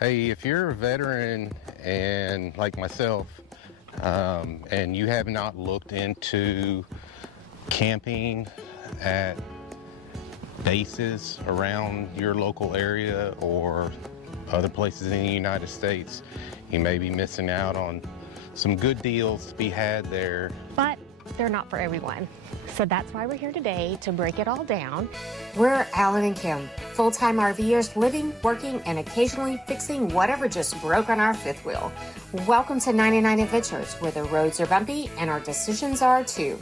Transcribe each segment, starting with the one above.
Hey, if you're a veteran and like myself, and you have not looked into camping at bases around your local area or other places in the United States, you may be missing out on some good deals to be had there. But they're not for everyone. So that's why we're here today, to break it all down. We're Alan and Kim, full-time RVers living, working, and occasionally fixing whatever just broke on our fifth wheel. Welcome to 99 Adventures, where the roads are bumpy and our decisions are too.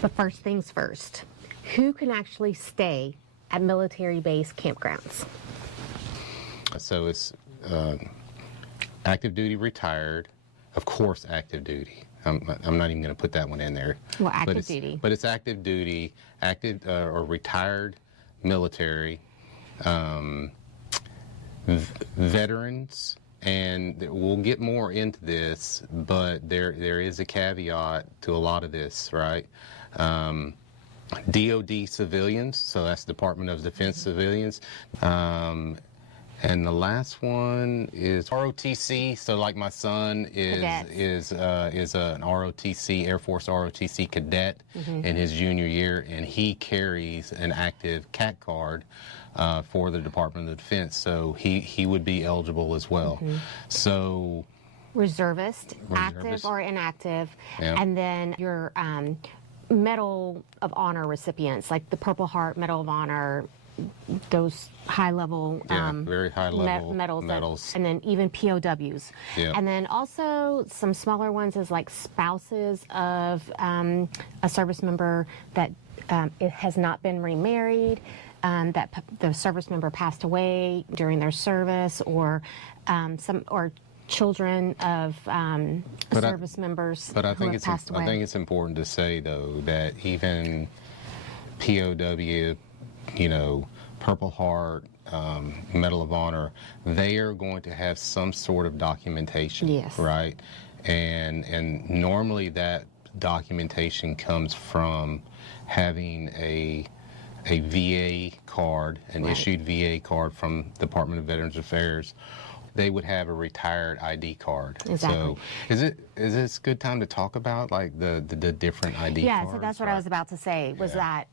But first things first, who can actually stay at military base campgrounds? So it's active duty, retired, of course active duty. I'm not even going to put that one in there. Well, active duty. But it's active duty, active or retired military, veterans, and we'll get more into this, but there is a caveat to a lot of this, right? DOD civilians, so that's Department of Defense civilians. And the last one is ROTC. So like my son is an ROTC, Air Force ROTC cadet in his junior year, and he carries an active CAT card for the Department of Defense. So he would be eligible as well. So Reservist, active or inactive, and then your Medal of Honor recipients, like the Purple Heart Medal of Honor, those high-level very high-level medals, and then even POWs. And then also some smaller ones is like spouses of a service member that it has not been remarried, that the service member passed away during their service, or children of service members who have passed away. I think it's important to say, though, that even POW, you know, Purple Heart, Medal of Honor, they are going to have some sort of documentation, right? And normally that documentation comes from having a VA card, an issued VA card from the Department of Veterans Affairs. They would have a retired ID card. Exactly. So is this a good time to talk about like the different ID cards? Yeah, so that's what I was about to say, was that,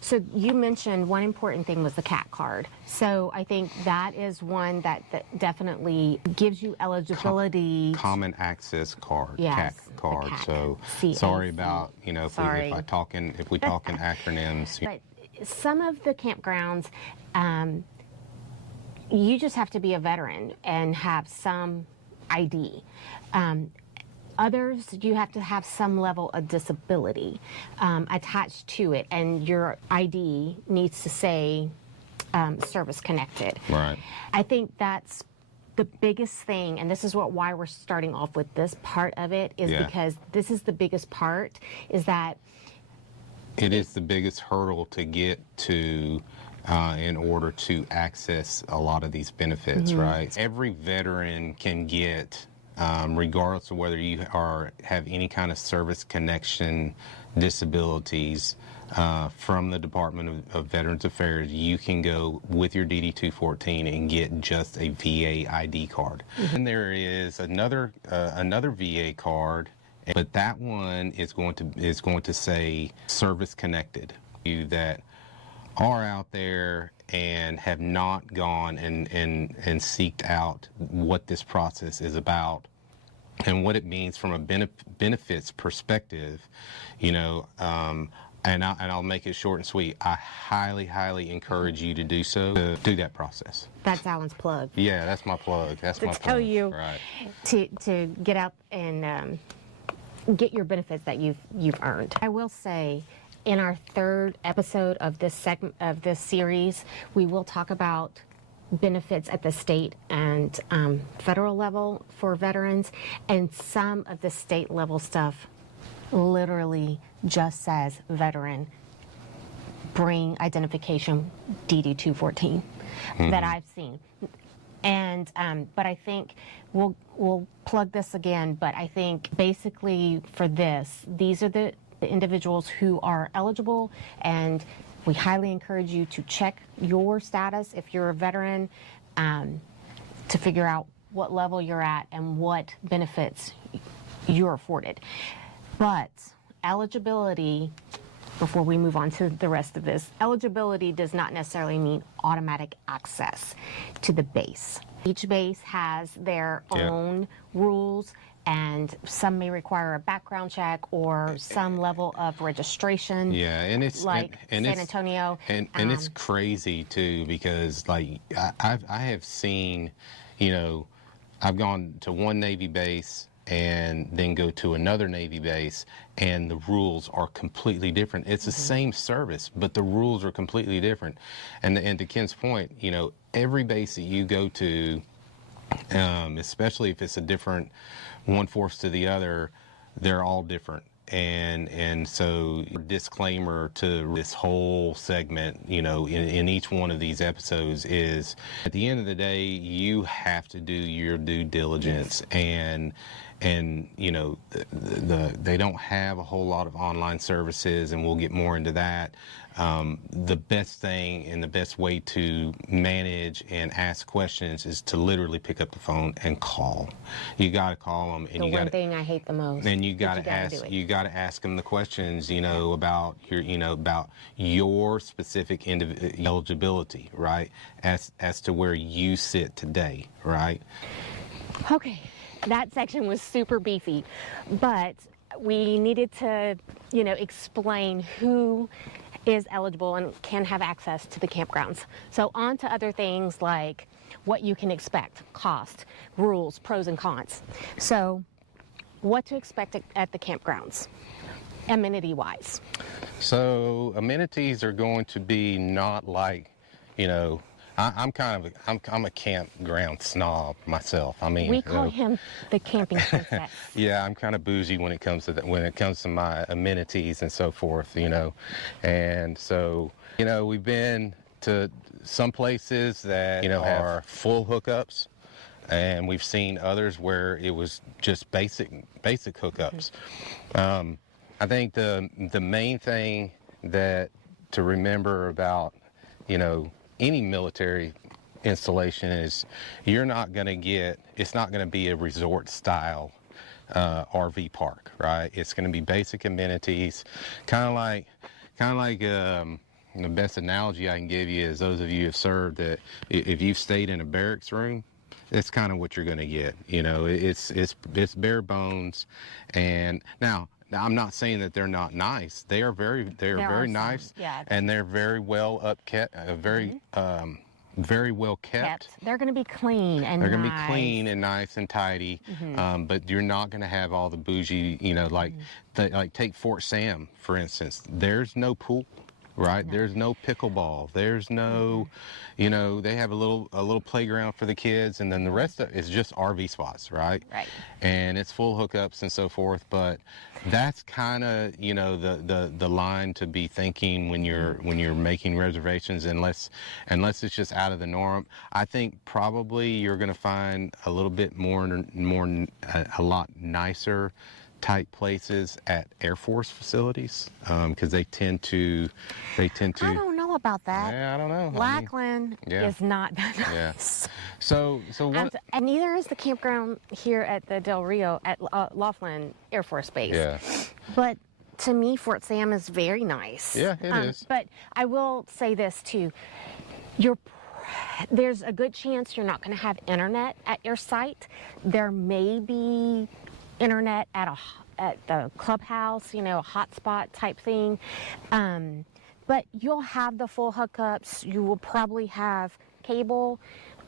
so you mentioned one important thing was the CAT card. So I think that is one that definitely gives you eligibility. Common Access Card, yes, CAT card. CAT. So CAC. sorry about, you know, if we talk in acronyms. But some of the campgrounds, you just have to be a veteran and have some ID. Others, you have to have some level of disability attached to it, and your ID needs to say service connected. Right. I think that's the biggest thing, and this is why we're starting off with this part of it, is because this is the biggest part, is that it is the biggest hurdle to get to in order to access a lot of these benefits, right? Every veteran can get, regardless of whether you have any kind of service connection disabilities, from the Department of Veterans Affairs, you can go with your DD-214 and get just a VA ID card. And there is another VA card, but that one is going to say service connected. You that are out there and have not gone and seeked out what this process is about and what it means from a benefits perspective, you know, and I'll make it short and sweet. I highly encourage you to do so, to do that process. That's Alan's plug. Yeah, that's my plug. That's my plug. To tell you right. to get out and get your benefits that you've earned. I will say, in our third episode of this series, we will talk about benefits at the state and federal level for veterans, and some of the state level stuff literally just says veteran, bring identification DD-214 that I've seen. And but I think we'll plug this again, but I think basically for this, these are the individuals who are eligible, and we highly encourage you to check your status if you're a veteran, to figure out what level you're at and what benefits you're afforded. But eligibility, before we move on to the rest of this, eligibility does not necessarily mean automatic access to the base. Each base has their own rules, and some may require a background check or some level of registration. Yeah, and it's like and San it's, Antonio. and it's crazy too, because like I have seen, you know, I've gone to one Navy base and then go to another Navy base, and the rules are completely different. It's the same service, but the rules are completely different. And to Ken's point, you know, every base that you go to, especially if it's a different one force to the other, they're all different. And so disclaimer to this whole segment, you know, in each one of these episodes is, at the end of the day, you have to do your due diligence. And you know, they don't have a whole lot of online services, and we'll get more into that. The best thing and the best way to manage and ask questions is to literally pick up the phone and call. You got to call them, and The one thing I hate the most. and you got to ask. You got to ask them the questions, you know, about your specific eligibility, right? As to where you sit today, right? Okay, that section was super beefy, but we needed to, you know, explain who is eligible and can have access to the campgrounds. So on to other things like what you can expect, cost, rules, pros and cons. So what to expect at the campgrounds, amenity-wise. So amenities are going to be not like, you know, I'm a campground snob myself. I mean, we call him the camping princess. Yeah, I'm kind of bougie when it comes to that. When it comes to my amenities and so forth, you know, and so, you know, we've been to some places that, you know, are full hookups, and we've seen others where it was just basic hookups. I think the main thing that to remember about, you know, any military installation is you're not going to get, it's not going to be a resort style RV park, right? It's going to be basic amenities, kind of like the best analogy I can give you is those of you who have served, that if you've stayed in a barracks room, it's kind of what you're going to get. You know, it's bare bones. And now I'm not saying that they're not nice. They are very nice, and they're very well upkept, very well kept. They're going to be clean and they're going to be clean and nice and tidy. But you're not going to have all the bougie, you know, like take Fort Sam for instance. There's no pool. Right, there's no pickleball. There's no, you know, they have a little playground for the kids, and then the rest of it is just RV spots, right? Right. And it's full hookups and so forth. But that's kind of, you know, the line to be thinking when you're making reservations, unless it's just out of the norm. I think probably you're going to find a little bit a lot nicer type places at Air Force facilities, because they tend to. I don't know about that. Yeah, I don't know. Lackland is not that nice. Yeah. So what? And neither is the campground here at the Del Rio at Laughlin Air Force Base. Yeah. But to me, Fort Sam is very nice. Yeah, it is. But I will say this too: there's a good chance you're not going to have internet at your site. There may be internet at the clubhouse, you know, a hotspot type thing. But you'll have the full hookups. You will probably have cable.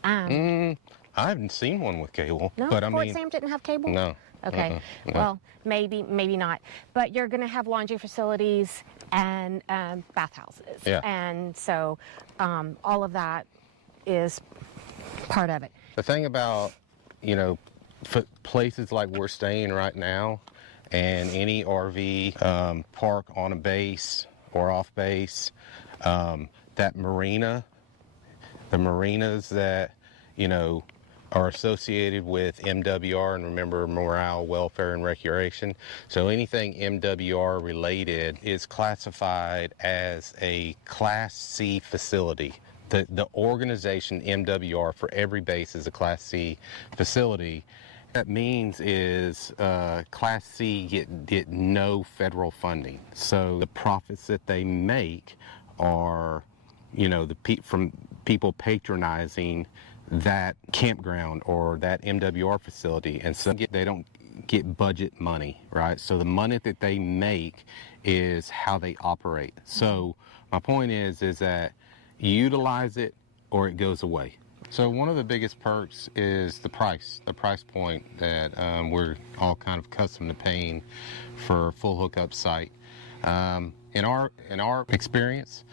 I haven't seen one with cable. No, but Fort Sam didn't have cable? No. Okay. No. Well, maybe not. But you're going to have laundry facilities and bathhouses. Yeah. And so all of that is part of it. The thing about, you know, places like we're staying right now, and any RV park on a base or off base, that marina, the marinas that, you know, are associated with MWR, and remember, morale, welfare, and recreation. So anything MWR related is classified as a Class C facility. the organization MWR for every base is a Class C facility. That means is Class C get no federal funding. So the profits that they make are, you know, from people patronizing that campground or that MWR facility, and so they don't get budget money, right? So the money that they make is how they operate. So my point is that you utilize it or it goes away. So one of the biggest perks is the price point that we're all kind of accustomed to paying for a full hookup site. In our experience,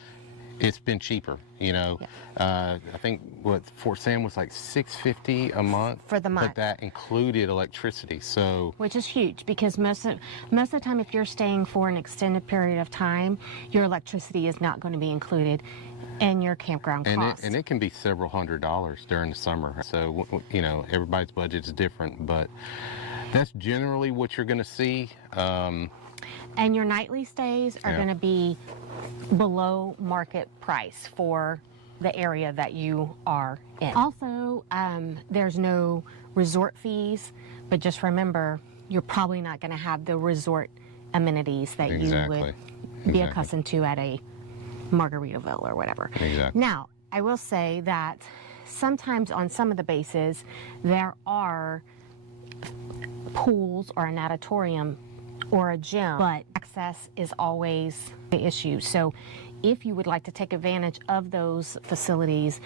it's been cheaper, you know. I think what Fort Sam was like $650 a month for the month, but that included electricity. So which is huge, because most of the time, if you're staying for an extended period of time, your electricity is not going to be included in your campground cost. And it can be several $100s during the summer. So you know, everybody's budget is different, but that's generally what you're going to see. And your nightly stays are going to be below market price for the area that you are in. Also, there's no resort fees, but just remember, you're probably not going to have the resort amenities that you would be accustomed to at a Margaritaville or whatever. Exactly. Now, I will say that sometimes on some of the bases, there are pools or an auditorium or a gym, but access is always the issue. So if you would like to take advantage of those facilities,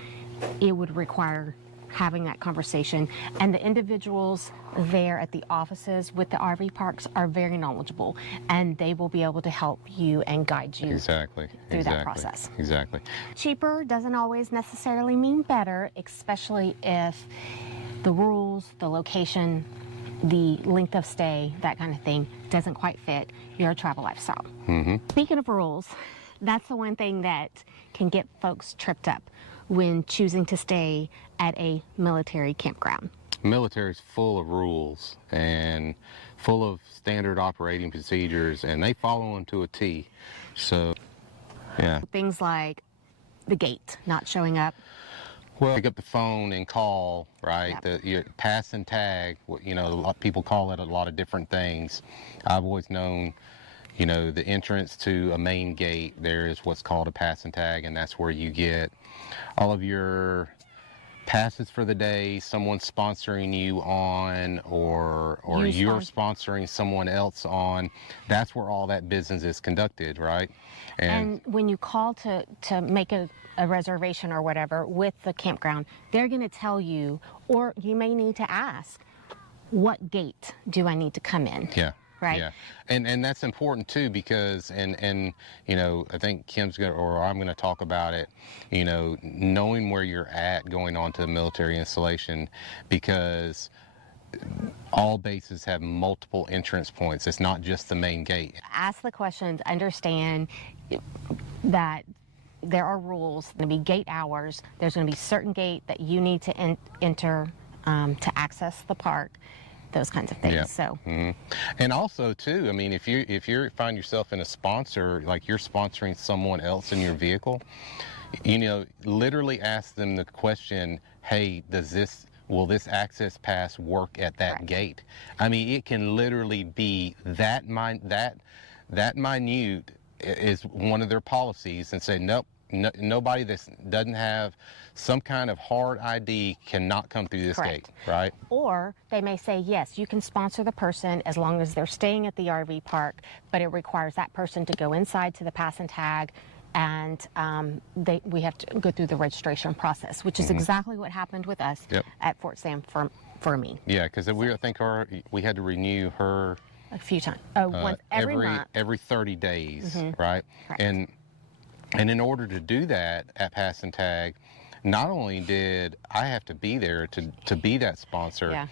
it would require having that conversation. And the individuals there at the offices with the RV parks are very knowledgeable, and they will be able to help you and guide you through that process. Exactly. Cheaper doesn't always necessarily mean better, especially if the rules, the location, the length of stay, that kind of thing, doesn't quite fit your travel lifestyle. Speaking of rules, that's the one thing that can get folks tripped up when choosing to stay at a military campground. Military is full of rules and full of standard operating procedures, and they follow them to a T. So, yeah. Things like the gate not showing up. Well, pick up the phone and call, right? Yep. Your pass and tag, you know, a lot of people call it a lot of different things. I've always known, you know, the entrance to a main gate, there is what's called a pass and tag, and that's where you get all of your passes for the day, someone sponsoring you on, or you're sponsoring someone else on. That's where all that business is conducted, right? And when you call to make a reservation or whatever with the campground, they're going to tell you, or you may need to ask, what gate do I need to come in? Yeah. Right. Yeah. And that's important too, because and you know, I think Kim's gonna, or I'm gonna talk about it, you know, knowing where you're at going on to the military installation, because all bases have multiple entrance points. It's not just the main gate. Ask the questions, understand that there are rules, going to be gate hours. There's going to be certain gate that you need to enter to access the park, those kinds of things. Yeah. So, and also too, I mean, if you find yourself in a sponsor, like you're sponsoring someone else in your vehicle, you know, literally ask them the question, hey, will this access pass work at that gate? I mean, it can literally be that minute is one of their policies, and say, nope, nobody that doesn't have some kind of hard ID cannot come through this gate, right? Or they may say, yes, you can sponsor the person as long as they're staying at the RV park, but it requires that person to go inside to the pass and tag, and we have to go through the registration process, which is exactly what happened with us at Fort Sam for me. Yeah, because I think we had to renew her a few times. Once every month. Every 30 days, right? And in order to do that at Pass and Tag, not only did I have to be there to be that sponsor,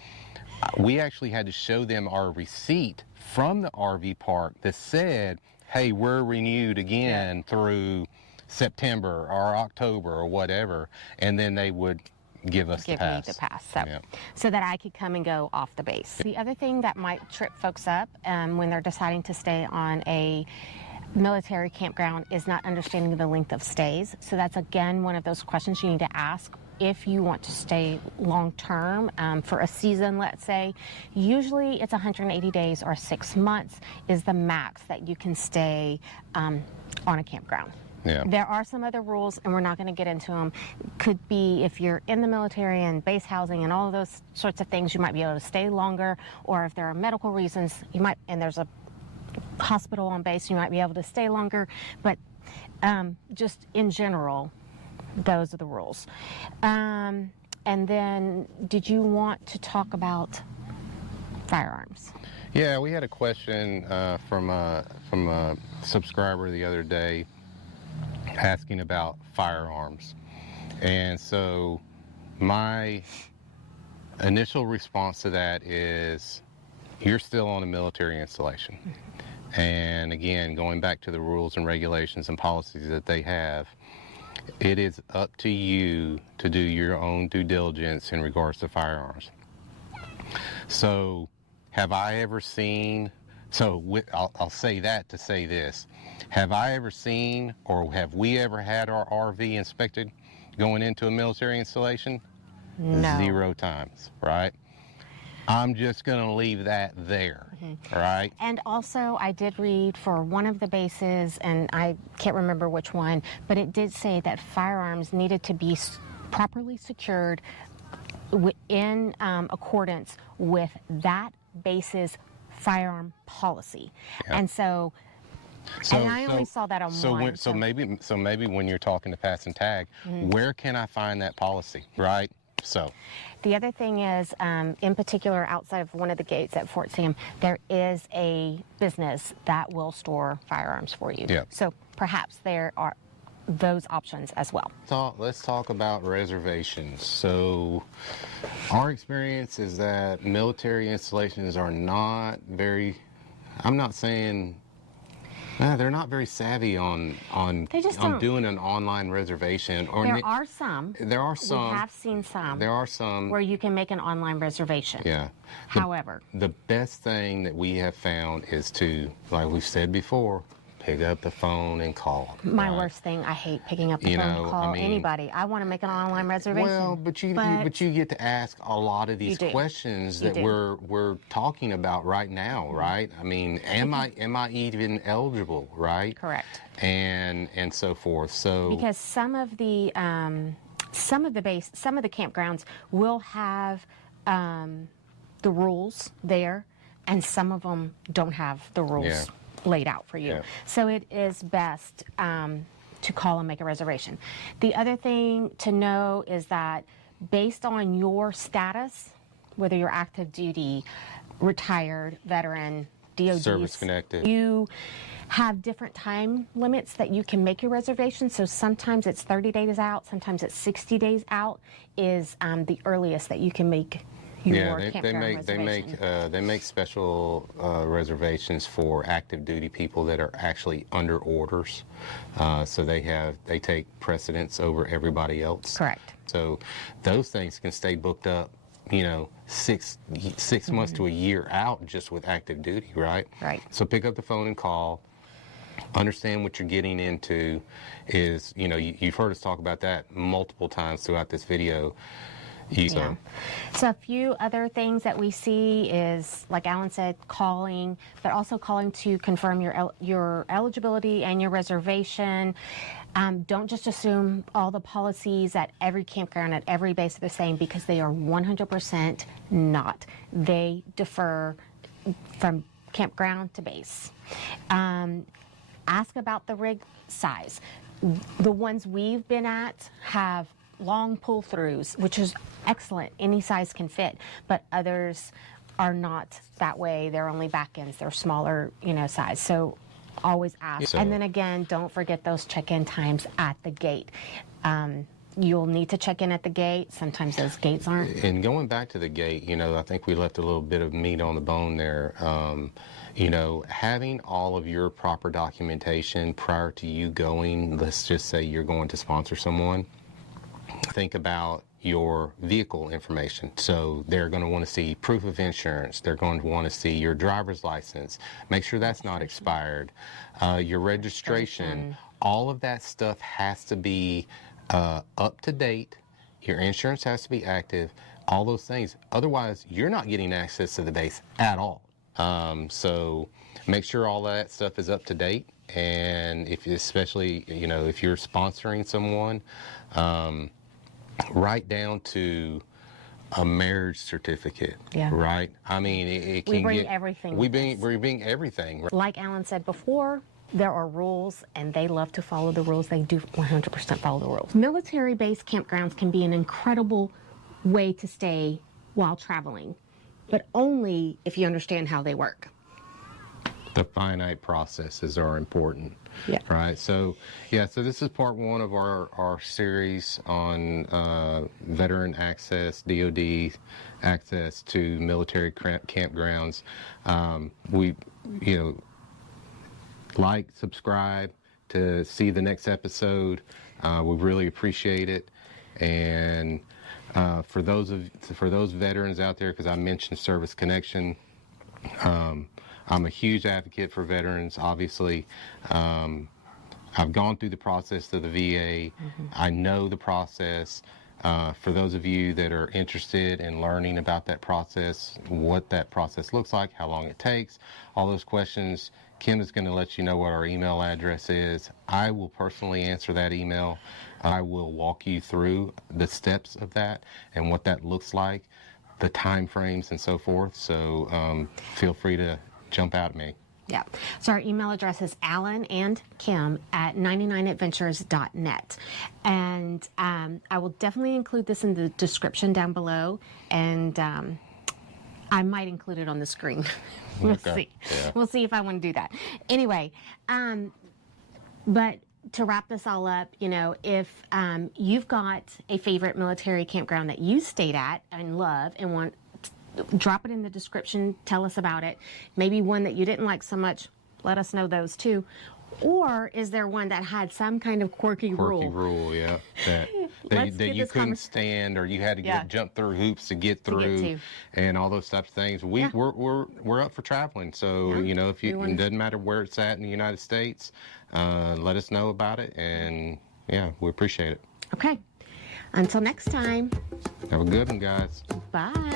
we actually had to show them our receipt from the RV park that said, hey, we're renewed again through September or October or whatever, and then they would give us the pass. Me the pass, so that I could come and go off the base. The other thing that might trip folks up when they're deciding to stay on a military campground is not understanding the length of stays. So that's again one of those questions you need to ask if you want to stay long term for a season, let's say. Usually it's 180 days or 6 months is the max that you can stay on a campground. Yeah. There are some other rules, and we're not going to get into them. Could be if you're in the military and base housing and all of those sorts of things, you might be able to stay longer, or if there are medical reasons, you might, and there's a hospital on base, you might be able to stay longer. But just in general, those are the rules. And then, did you want to talk about firearms? Yeah, we had a question from a subscriber the other day asking about firearms. And so my initial response to that is, you're still on a military installation. And again, going back to the rules and regulations and policies that they have, it is up to you to do your own due diligence in regards to firearms. So have I ever seen, I'll say that to say this. Have I ever seen, or have we ever had our RV inspected going into a military installation? No. 0 times, right? I'm just going to leave that there, right? And also, I did read for one of the bases, and I can't remember which one, but it did say that firearms needed to be properly secured in accordance with that base's firearm policy. Yeah. And so and I only saw that on one. So maybe when you're talking to pass and tag, where can I find that policy, right? So the other thing is, in particular, outside of one of the gates at Fort Sam, there is a business that will store firearms for you. Yeah. So perhaps there are those options as well. Let's talk about reservations. So our experience is that military installations are not very, I'm not saying, they're not very savvy on doing an online reservation. Or There are some. There are some. We have seen some. There are some where you can make an online reservation. Yeah. However, the best thing that we have found is to, like we've said before, pick up the phone and call. My right? worst thing, I hate picking up the phone to call anybody. I want to make an online reservation. Well, but you get to ask a lot of these questions that we're talking about right now, right? I mean, am I even eligible, right? Correct. And so forth. So because some of the campgrounds will have the rules there, and some of them don't have the rules. Yeah. Laid out for you. Yeah. So it is best to call and make a reservation. The other thing to know is that based on your status, whether you're active duty, retired, veteran, DOD, service connected, you have different time limits that you can make your reservation. So sometimes it's 30 days out, sometimes it's 60 days out is the earliest that you can make your campground reservation. They make special reservations for active duty people that are actually under orders, so they take precedence over everybody else. Correct. So those things can stay booked up, 6 months to a year out just with active duty, right? Right. So pick up the phone and call. Understand what you're getting into. Is you've heard us talk about that multiple times throughout this video. Yeah. So a few other things that we see is, like Alan said, calling, but also calling to confirm your eligibility and your reservation. Don't just assume all the policies at every campground, at every base are the same, because they are 100% not. They differ from campground to base. Ask about the rig size. The ones we've been at have long pull-throughs, which is excellent. Any size can fit, but others are not that way. They're only back ends. They're smaller, size. So always ask. And then again, don't forget those check-in times at the gate. You'll need to check in at the gate. Sometimes those gates aren't. And going back to the gate, I think we left a little bit of meat on the bone there. Having all of your proper documentation prior to you going, let's just say you're going to sponsor someone. Think about, your vehicle information. So they're going to want to see proof of insurance. They're going to want to see your driver's license. Make sure that's not expired. Your registration. All of that stuff has to be up to date. Your insurance has to be active. All those things. Otherwise, you're not getting access to the base at all. So make sure all that stuff is up to date. And if, especially, you know, if you're sponsoring someone, right down to a marriage certificate, right? I mean, it can we bring everything. We bring everything. Like Alan said before, there are rules, and they love to follow the rules. They do 100% follow the rules. Military-based campgrounds can be an incredible way to stay while traveling, but only if you understand how they work. The finite processes are important, right? So, yeah, so this is part one of our series on veteran access, DOD access to military campgrounds. We, you know, like, subscribe to see the next episode. We really appreciate it. And for those veterans out there, because I mentioned Service Connection, I'm a huge advocate for veterans, obviously. I've gone through the process of the VA. I know the process. For those of you that are interested in learning about that process, what that process looks like, how long it takes, all those questions, Kim is going to let you know what our email address is. I will personally answer that email. I will walk you through the steps of that and what that looks like, the time frames and so forth. So feel free to jump out at me. Yeah. So our email address is alanandkim at 99adventures.net. And I will definitely include this in the description down below. And I might include it on the screen. We'll see. Yeah. We'll see if I want to do that. Anyway, but to wrap this all up, you know, if you've got a favorite military campground that you stayed at and love and want, drop it in the description, tell us about it. Maybe one that you didn't like so much, let us know those too. Or is there one that had some kind of quirky rule? Quirky rule, yeah. That you couldn't stand, or you had to jump through hoops to get through, and all those types of things. We're up for traveling, so you know, if you, it doesn't matter where it's at in the United States, let us know about it, and yeah, we appreciate it. Okay. Until next time. Have a good one, guys. Bye.